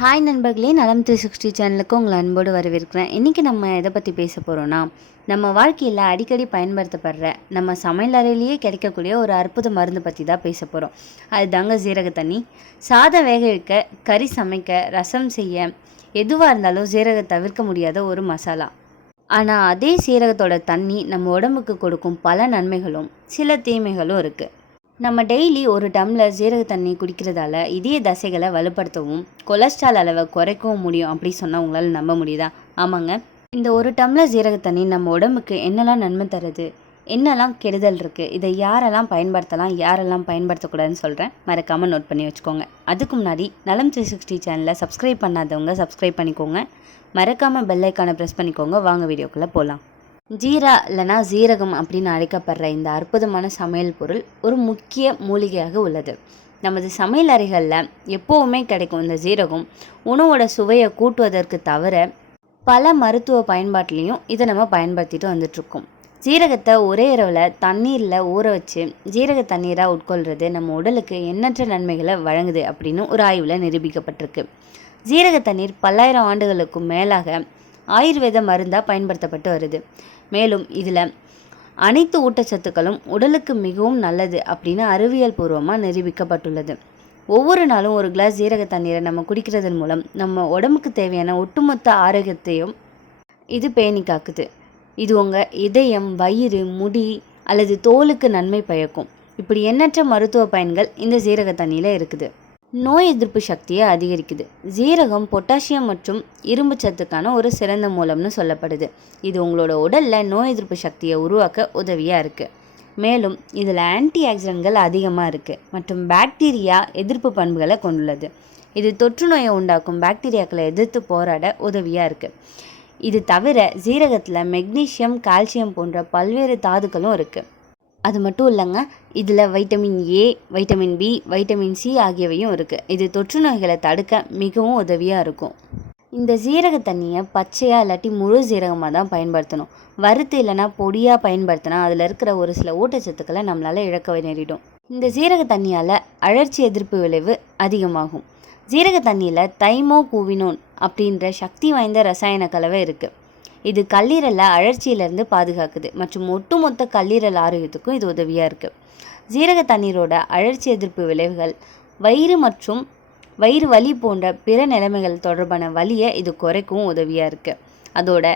Hi நண்பர்களே நலம் three sixty சேனலுக்கு உங்களை அன்போடு வரவேற்கிறேன். இன்றைக்கி நம்ம எதை பற்றி பேச போகிறோன்னா நம்ம வாழ்க்கையில் அடிக்கடி பயன்படுத்தப்படுற நம்ம சமையலறையிலேயே கிடைக்கக்கூடிய ஒரு அற்புத மருந்து பற்றி தான் பேச போகிறோம் அதுதாங்க ஜீரக தண்ணி. சாதம் வேக வைக்க கறி சமைக்க ரசம் செய்ய எதுவாக இருந்தாலும் சீரக தவிர்க்க முடியாத ஒரு மசாலா. ஆனால் அதே சீரகத்தோட தண்ணி நம்ம உடம்புக்கு கொடுக்கும் பல நன்மைகளும் சில தீமைகளும் இருக்குது நம்ம டெய்லி ஒரு டம்ளர் ஜீரக தண்ணி குடிக்கிறதால இதய தசைகளை வலுப்படுத்தவும் கொலஸ்ட்ரால் அளவை குறைக்கவும் முடியும் அப்படி சொன்னால் உங்களால் நம்ப முடியுதா? ஆமாங்க. இந்த ஒரு டம்ளர் ஜீரக தண்ணி நம்ம உடம்புக்கு என்னெல்லாம் நன்மை தருது? என்னெல்லாம் கெடுதல் இருக்குது இதை யாரெல்லாம் பயன்படுத்தலாம் யாரெல்லாம் பயன்படுத்தக்கூடாதுன்னு சொல்கிறேன் மறக்காமல் நோட் பண்ணி வச்சுக்கோங்க. அதுக்கு முன்னாடி நலம் த்ரீ சிக்ஸ்டி சேனலை சப்ஸ்கிரைப் பண்ணாதவங்க சப்ஸ்கிரைப் பண்ணிக்கோங்க. மறக்காமல் பெல்லைக்கான ப்ரெஸ் பண்ணிக்கோங்க. வாங்க வீடியோக்குள்ளே போகலாம் ஜீரா இல்லைனா ஜீரகம் அப்படின்னு அழைக்கப்படுற இந்த அற்புதமான சமையல் பொருள் ஒரு முக்கிய மூலிகையாக உள்ளது. நமது சமையல் அறைகளில் எப்போவுமே கிடைக்கும் இந்த ஜீரகம். உணவோட சுவையை கூட்டுவதற்கு தவிர பல மருத்துவ பயன்பாட்டிலையும் இதை நம்ம பயன்படுத்திட்டு வந்துட்ருக்கோம் ஜீரகத்தை ஒரே இரவில் தண்ணீரில் ஊற வச்சு ஜீரக தண்ணீராக உட்கொள்கிறது நம்ம உடலுக்கு எண்ணற்ற நன்மைகளை வழங்குது அப்படின்னு ஒரு ஆய்வில் நிரூபிக்கப்பட்டிருக்கு. ஜீரக தண்ணீர் பல்லாயிரம் ஆண்டுகளுக்கும் மேலாக ஆயுர்வேத மருந்தாக பயன்படுத்தப்பட்டு வருது. மேலும் இதில் அனைத்து ஊட்டச்சத்துக்களும் உடலுக்கு மிகவும் நல்லது அப்படின்னு அறிவியல் பூர்வமாக நிரூபிக்கப்பட்டுள்ளது. ஒவ்வொரு நாளும் ஒரு கிளாஸ் ஜீரக தண்ணீரை நம்ம குடிக்கிறதன் மூலம் நம்ம உடம்புக்கு தேவையான ஒட்டுமொத்த ஆரோக்கியத்தையும் இது பேணி காக்குது. இது உங்கள் இதயம் வயிறு முடி அல்லது தோலுக்கு நன்மை பயக்கும். இப்படி எண்ணற்ற மருத்துவ பயன்கள் இந்த ஜீரக தண்ணியில் இருக்குது. நோய் எதிர்ப்பு சக்தியை அதிகரிக்குது. ஜீரகம் பொட்டாசியம் மற்றும் இரும்பு சத்துக்கான ஒரு சிறந்த மூலம்னு சொல்லப்படுது. இது உங்களோட உடலில் நோய் எதிர்ப்பு சக்தியை உருவாக்க உதவியாக இருக்குது மேலும் இதில் ஆன்டி ஆக்சிடென்ட்கள் அதிகமாக இருக்குது மற்றும் பாக்டீரியா எதிர்ப்பு பண்புகளை கொண்டுள்ளது. இது தொற்று நோயை உண்டாக்கும் பாக்டீரியாக்களை எதிர்த்து போராட உதவியாக இருக்குது இது தவிர ஜீரகத்தில் மெக்னீஷியம் கால்சியம் போன்ற பல்வேறு தாதுக்களும் இருக்குது அது மட்டும் இல்லைங்க இதில் vitamin A vitamin B vitamin C ஆகியவையும் இருக்குது இது தொற்று நோய்களை தடுக்க மிகவும் உதவியாக இருக்கும். இந்த சீரக தண்ணியை பச்சையாக இல்லாட்டி முழு சீரகமாக தான் பயன்படுத்தணும். வறுத்து இல்லைனா பொடியாக பயன்படுத்தினா அதில் இருக்கிற ஒரு சில ஊட்டச்சத்துக்களை நம்மளால் இழக்க நேரிடும். இந்த சீரக தண்ணியால் அழற்சி எதிர்ப்பு விளைவு அதிகமாகும். ஜீரக தண்ணியில் தைமோ கூவினோன் அப்படின்ற சக்தி வாய்ந்த ரசாயன கலவை இருக்குது இது கல்லீரலை அழற்சியிலேருந்து பாதுகாக்குது. மற்றும் ஒட்டுமொத்த கல்லீரல் ஆரோக்கியத்துக்கும் இது உதவியாக இருக்குது ஜீரக தண்ணீரோட அழற்சி எதிர்ப்பு விளைவுகள் வயிறு மற்றும் வயிறு வலி போன்ற பிற நிலைமைகள் தொடர்பான வலியை இது குறைக்கவும் உதவியாக இருக்குது அதோட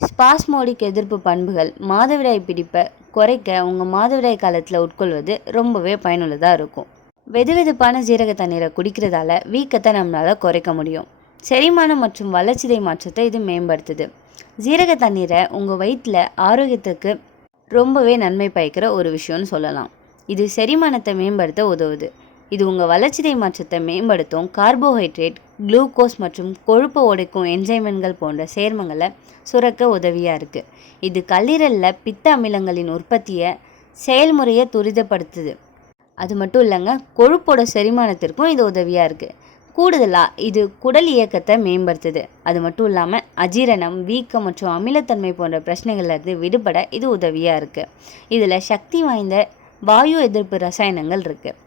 ஸ்பாஸ்மோடிக் எதிர்ப்பு பண்புகள் மாதவிடாய் பிடிப்பை குறைக்க உங்கள் மாதவிடாய் காலத்தில் உட்கொள்வது ரொம்பவே பயனுள்ளதாக இருக்கும். வெது வெதுப்பான ஜீரக தண்ணீரை குடிக்கிறதால வீக்கத்தை நம்மளால் குறைக்க முடியும். செரிமானம் மற்றும் வளர்ச்சிதை மாற்றத்தை இது மேம்படுத்துது. ஜீரக தண்ணீரை உங்கள் வயிற்றில் ஆரோக்கியத்துக்கு ரொம்பவே நன்மை பயக்கிற ஒரு விஷயம்னு சொல்லலாம். இது செரிமானத்தை மேம்படுத்த உதவுது. இது உங்கள் வளர்ச்சிதை மாற்றத்தை மேம்படுத்தும் கார்போஹைட்ரேட் குளுக்கோஸ் மற்றும் கொழுப்பு உடைக்கும் என்ஜைமன்கள் போன்ற சேர்மங்களை சுரக்க உதவியாக இருக்குது இது கல்லீரலில் பித்த அமிலங்களின் உற்பத்தியை செயல்முறையை துரிதப்படுத்துது. அது மட்டும் இல்லைங்க கொழுப்போட செரிமானத்திற்கும் இது உதவியாக இருக்குது கூடுதலாக இது குடல் இயக்கத்தை மேம்படுத்துது. அது மட்டும் இல்லாமல் அஜீரணம் வீக்கம் மற்றும் அமிலத்தன்மை போன்ற பிரச்சனைகள்லேருந்து விடுபட இது உதவியாக இருக்குது இதில் சக்தி வாய்ந்த வாயு எதிர்ப்பு ரசாயனங்கள் இருக்குது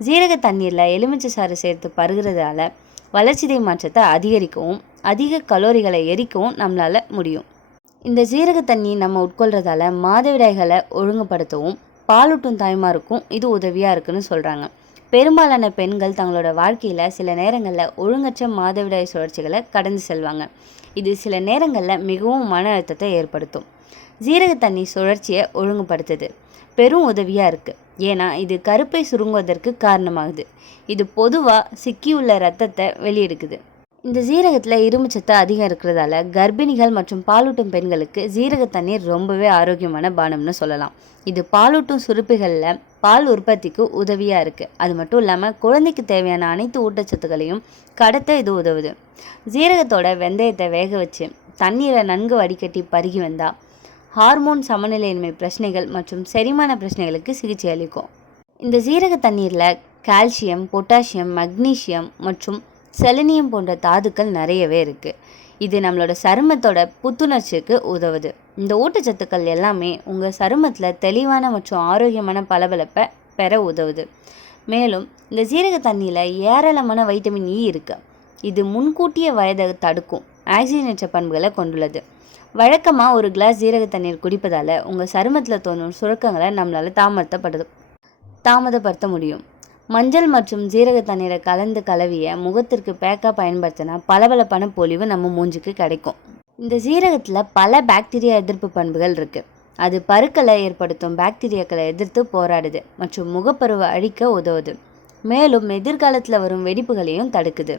ஜீரக தண்ணீரில் எலுமிச்சை சாறு சேர்த்து பருகிறதால வளர்ச்சிதை மாற்றத்தை அதிகரிக்கவும் அதிக கலோரிகளை எரிக்கவும் நம்மளால் முடியும். இந்த ஜீரக தண்ணி நம்ம உட்கொள்றதால மாதவிடாய்களை ஒழுங்குபடுத்தவும் பாலூட்டும் தாய்மாருக்கும் இது உதவியாக இருக்குன்னு சொல்கிறாங்க பெரும்பாலான பெண்கள் தங்களோட வாழ்க்கையில் சில நேரங்களில் ஒழுங்கற்ற மாதவிடாய் சுழற்சிகளை கடந்து செல்வாங்க. இது சில நேரங்களில் மிகவும் மன அழுத்தத்தை ஏற்படுத்தும். ஜீரக தண்ணி சுழற்சியை ஒழுங்குபடுத்துது. பெரும் உதவியாக இருக்குது ஏன்னா இது கருப்பை சுருங்குவதற்கு காரணமாகுது. இது பொதுவாக சிக்கியுள்ள ரத்தத்தை வெளியெடுக்குது. இந்த ஜீரகத்தில் இரும்புச்சத்து அதிகம் இருக்கிறதால கர்ப்பிணிகள் மற்றும் பாலூட்டும் பெண்களுக்கு ஜீரக தண்ணீர் ரொம்பவே ஆரோக்கியமான பானம்னு சொல்லலாம். இது பாலூட்டும் சுருப்புகளில் பால் உற்பத்திக்கு உதவியாக இருக்குது அது மட்டும் இல்லாமல் குழந்தைக்கு தேவையான அனைத்து ஊட்டச்சத்துக்களையும் கடத்த இது உதவுது. ஜீரகத்தோட வெந்தயத்தை வேக வச்சு தண்ணீரை நன்கு வடிகட்டி பருகி வந்தால் ஹார்மோன் சமநிலையின்மை பிரச்சனைகள் மற்றும் செரிமான பிரச்சனைகளுக்கு சிகிச்சை அளிக்கும். இந்த ஜீரக தண்ணீரில் கால்சியம் பொட்டாசியம் மக்னீசியம் மற்றும் செலனியம் போன்ற தாதுக்கள் நிறையவே இருக்குது இது நம்மளோட சருமத்தோட புத்துணர்ச்சிக்கு உதவுது. இந்த ஊட்டச்சத்துக்கள் எல்லாமே உங்கள் சருமத்தில் தெளிவான மற்றும் ஆரோக்கியமான பளபளப்பை பெற உதவுது. மேலும் இந்த சீரக தண்ணியில் ஏராளமான வைட்டமின் e இ இருக்குது இது முன்கூட்டிய வயதை தடுக்கும். ஆக்சிஜனேற்ற பண்புகளை கொண்டுள்ளது. வழக்கமாக ஒரு கிளாஸ் ஜீரக தண்ணீர் குடிப்பதால் உங்கள் சருமத்தில் தோணும் சுருக்கங்களை நம்மளால் தாமதப்படுது தாமதப்படுத்த முடியும். மஞ்சள் மற்றும் ஜீரக தண்ணீரை கலந்து கலவிய முகத்திற்கு பேக்காக பயன்படுத்தினா பளபளப்பான பொலிவு நம்ம மூஞ்சுக்கு கிடைக்கும். இந்த ஜீரகத்தில் பல பாக்டீரியா எதிர்ப்பு பண்புகள் இருக்குது அது பருக்களை ஏற்படுத்தும் பாக்டீரியாக்களை எதிர்த்து போராடுது மற்றும் முகப்பருவை அழிக்க உதவுது. மேலும் எதிர்காலத்தில் வரும் வெடிப்புகளையும் தடுக்குது.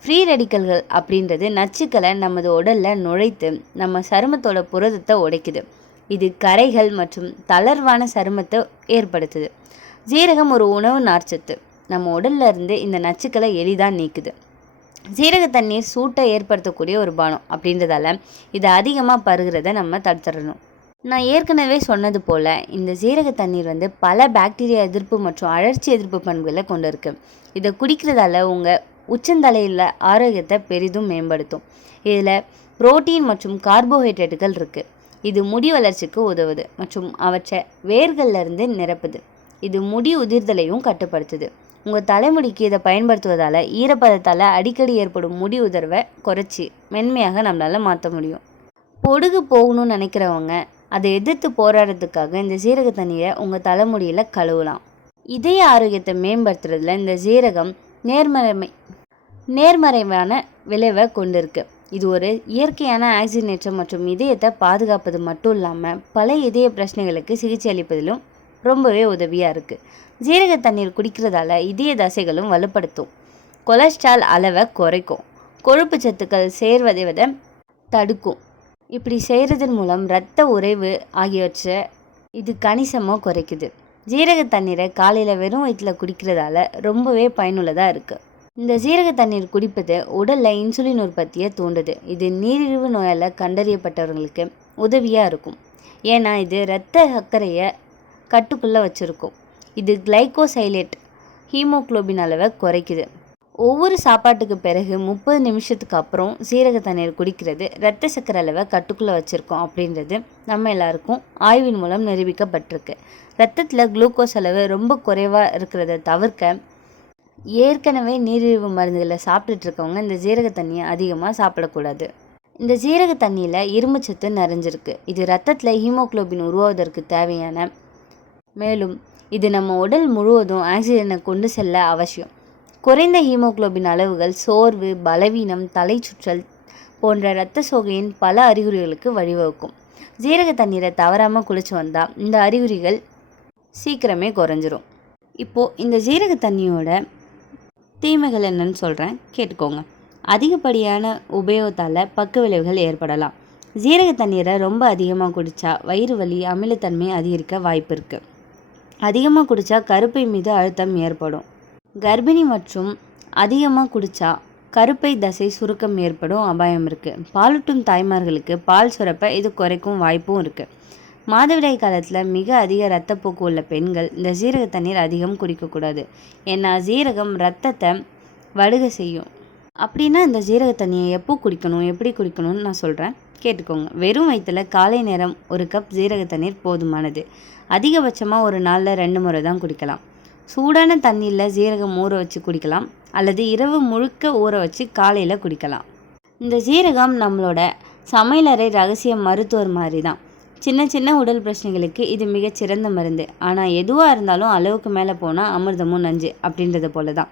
ஃப்ரீ ரெடிக்கல்கள் அப்படின்றது நச்சுக்களை நமது உடலில் நுழைத்து நம்ம சருமத்தோட புரதத்தை உடைக்குது. இது கரைகள் மற்றும் தளர்வான சருமத்தை ஏற்படுத்துது. ஜீரகம் ஒரு உணவு நார்ச்சத்து. நம்ம உடல்ல இருந்து இந்த நச்சுக்களை எளிதாக நீக்குது. சீரக தண்ணீர் சூட்டை ஏற்படுத்தக்கூடிய ஒரு பானம் அப்படின்றதால இதை அதிகமாக பருகிறத நம்ம தடுத்துடணும். நான் ஏற்கனவே சொன்னது போல் இந்த சீரக தண்ணீர் வந்து பல பாக்டீரியா எதிர்ப்பு மற்றும் அழற்சி எதிர்ப்பு பண்புகளை கொண்டு இருக்கு. இதை குடிக்கிறதால உங்கள் உச்சந்தலையில் ஆரோக்கியத்தை பெரிதும் மேம்படுத்தும். இதில் புரோட்டீன் மற்றும் கார்போஹைட்ரேட்டுகள் இருக்குது இது முடி வளர்ச்சிக்கு உதவுது மற்றும் அவற்றை வேர்கள்லேருந்து நிரப்புது. இது முடி உதிர்தலையும் கட்டுப்படுத்துது. உங்கள் தலைமுடிக்கு இதை பயன்படுத்துவதால் ஈரப்பதத்தால் அடிக்கடி ஏற்படும் முடி உதர்வை குறைச்சி மென்மையாக நம்மளால் மாற்ற முடியும். பொடுகு போகணும்னு நினைக்கிறவங்க அதை எதிர்த்து போராடுறதுக்காக இந்த சீரக தண்ணியை உங்கள் தலைமுடியில் கழுவலாம். இதய ஆரோக்கியத்தை மேம்படுத்துறதுல இந்த சீரகம் நேர்மறைமை நேர்மறைவான விளைவை கொண்டிருக்கு. இது ஒரு இயற்கையான ஆக்சிஜனேற்றம் மற்றும் இதயத்தை பாதுகாப்பது மட்டும் இல்லாமல் பல இதய பிரச்சனைகளுக்கு சிகிச்சை அளிப்பதிலும் ரொம்பவே உதவியாக இருக்குது ஜீரக தண்ணீர் குடிக்கிறதால இதய தசைகளும் வலுப்படுத்தும். கொலஸ்ட்ரால் அளவை குறைக்கும். கொழுப்பு சத்துக்கள் சேர்வதை விட தடுக்கும். இப்படி செய்கிறதன் மூலம் இரத்த உறைவு ஆகியவற்றை இது கணிசமாக குறைக்குது. ஜீரக தண்ணீரை காலையில் வெறும் வயிற்றில் குடிக்கிறதால ரொம்பவே பயனுள்ளதாக இருக்குது இந்த ஜீரக தண்ணீர் குடிப்பது உடலில் இன்சுலின் உற்பத்தியை தூண்டுது. இது நீரிழிவு நோயால் கண்டறியப்பட்டவர்களுக்கு உதவியாக இருக்கும். ஏன்னா இது இரத்த சர்க்கரையை கட்டுக்குள்ளே வச்சுருக்கோம். இது கிளைகோசைலேட் ஹீமோக்ளோபின் அளவை குறைக்குது. ஒவ்வொரு சாப்பாட்டுக்கு பிறகு முப்பது நிமிஷத்துக்கு அப்புறம் சீரக தண்ணீர் குடிக்கிறது இரத்த சக்கரை அளவை கட்டுக்குள்ளே வச்சுருக்கோம் அப்படின்றது நம்ம எல்லாருக்கும் ஆய்வின் மூலம் நிரூபிக்கப்பட்டிருக்கு. ரத்தத்தில் குளுக்கோஸ் அளவு ரொம்ப குறைவாக இருக்கிறத தவிர்க்க ஏற்கனவே நீரிழிவு மருந்துகளை சாப்பிட்டுட்ருக்கவங்க இந்த ஜீரக தண்ணியை அதிகமாக சாப்பிடக்கூடாது. இந்த ஜீரக தண்ணியில் இரும்புச்சத்து நிறைஞ்சிருக்கு. இது ரத்தத்தில் ஹீமோக்ளோபின் உருவாவதற்கு தேவையான மேலும் இது நம்ம உடல் முழுவதும் ஆக்சிஜனை கொண்டு செல்ல அவசியம். குறைந்த ஹீமோக்ளோபின் அளவுகள் சோர்வு பலவீனம் தலை சுற்றல் போன்ற இரத்த சோகையின் பல அறிகுறிகளுக்கு வழிவகுக்கும். ஜீரக தண்ணீரை தவறாமல் குளிச்சு வந்தால் இந்த அறிகுறிகள் சீக்கிரமே குறைஞ்சிரும். இப்போது இந்த ஜீரக தண்ணியோட தீமைகள் என்னன்னு சொல்கிறேன் கேட்டுக்கோங்க. அதிகப்படியான உபயோகத்தால் பக்க விளைவுகள் ஏற்படலாம். ஜீரக தண்ணீரை ரொம்ப அதிகமாக குடித்தா வயிறு வலி அமிலத்தன்மை அதிகரிக்க வாய்ப்பு இருக்குது அதிகமாக குடித்தா கருப்பை மீது அழுத்தம் ஏற்படும். கர்ப்பிணி மற்றும் அதிகமாக குடித்தா கருப்பை தசை சுருக்கம் ஏற்படும் அபாயம் இருக்குது பாலூட்டும் தாய்மார்களுக்கு பால் சுரப்ப இது குறைக்கும் வாய்ப்பும் இருக்குது மாதவிடாய் காலத்தில் மிக அதிக இரத்தப்போக்கு உள்ள பெண்கள் இந்த ஜீரக தண்ணீர் அதிகம் குடிக்கக்கூடாது ஏன்னா ஜீரகம் ரத்தத்தை வடுக செய்யும். அப்படின்னா இந்த ஜீரக தண்ணியை எப்போ குடிக்கணும் எப்படி குடிக்கணும்னு நான் சொல்கிறேன் கேட்டுக்கோங்க. வெறும் வயிற்றில் காலை நேரம் ஒரு கப் ஜீரக தண்ணீர் போதுமானது. அதிகபட்சமாக ஒரு நாளில் ரெண்டு முறை தான் குடிக்கலாம். சூடான தண்ணியில் ஜீரகம் ஊற வச்சு குடிக்கலாம். அல்லது இரவு முழுக்க ஊற வச்சு காலையில் குடிக்கலாம். இந்த ஜீரகம் நம்மளோட சமையலறை ரகசிய மருத்துவர் மாதிரி தான் சின்ன சின்ன உடல் பிரச்சனைகளுக்கு இது மிகச்சிறந்த மருந்து. ஆனால் எதுவாக இருந்தாலும் அளவுக்கு மேலே போனால் அமிர்தமும் நஞ்சு அப்படின்றது போல தான்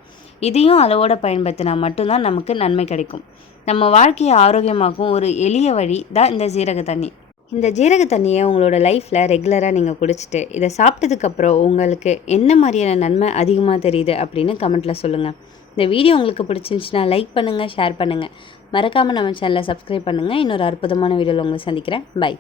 இதையும் அளவோட பயன்படுத்தினா மட்டும்தான் நமக்கு நன்மை கிடைக்கும். நம்ம வாழ்க்கையை ஆரோக்கியமாக்கும் ஒரு எளிய வழி தான் இந்த ஜீரக தண்ணி. இந்த ஜீரக தண்ணியை உங்களோட லைஃப்பில் ரெகுலராக நீங்கள் குடிச்சிட்டு இதை சாப்பிட்டதுக்கப்புறம் உங்களுக்கு என்ன மாதிரியான நன்மை அதிகமாக தெரியுது அப்படின்னு கமெண்ட்டில் சொல்லுங்கள் இந்த வீடியோ உங்களுக்கு பிடிச்சிருந்துச்சுன்னா லைக் பண்ணுங்கள் ஷேர் பண்ணுங்கள் மறக்காமல் நம்ம சேனலை சப்ஸ்கிரைப் பண்ணுங்கள் இன்னொரு அற்புதமான வீடியோவில் உங்களை சந்திக்கிறேன். பை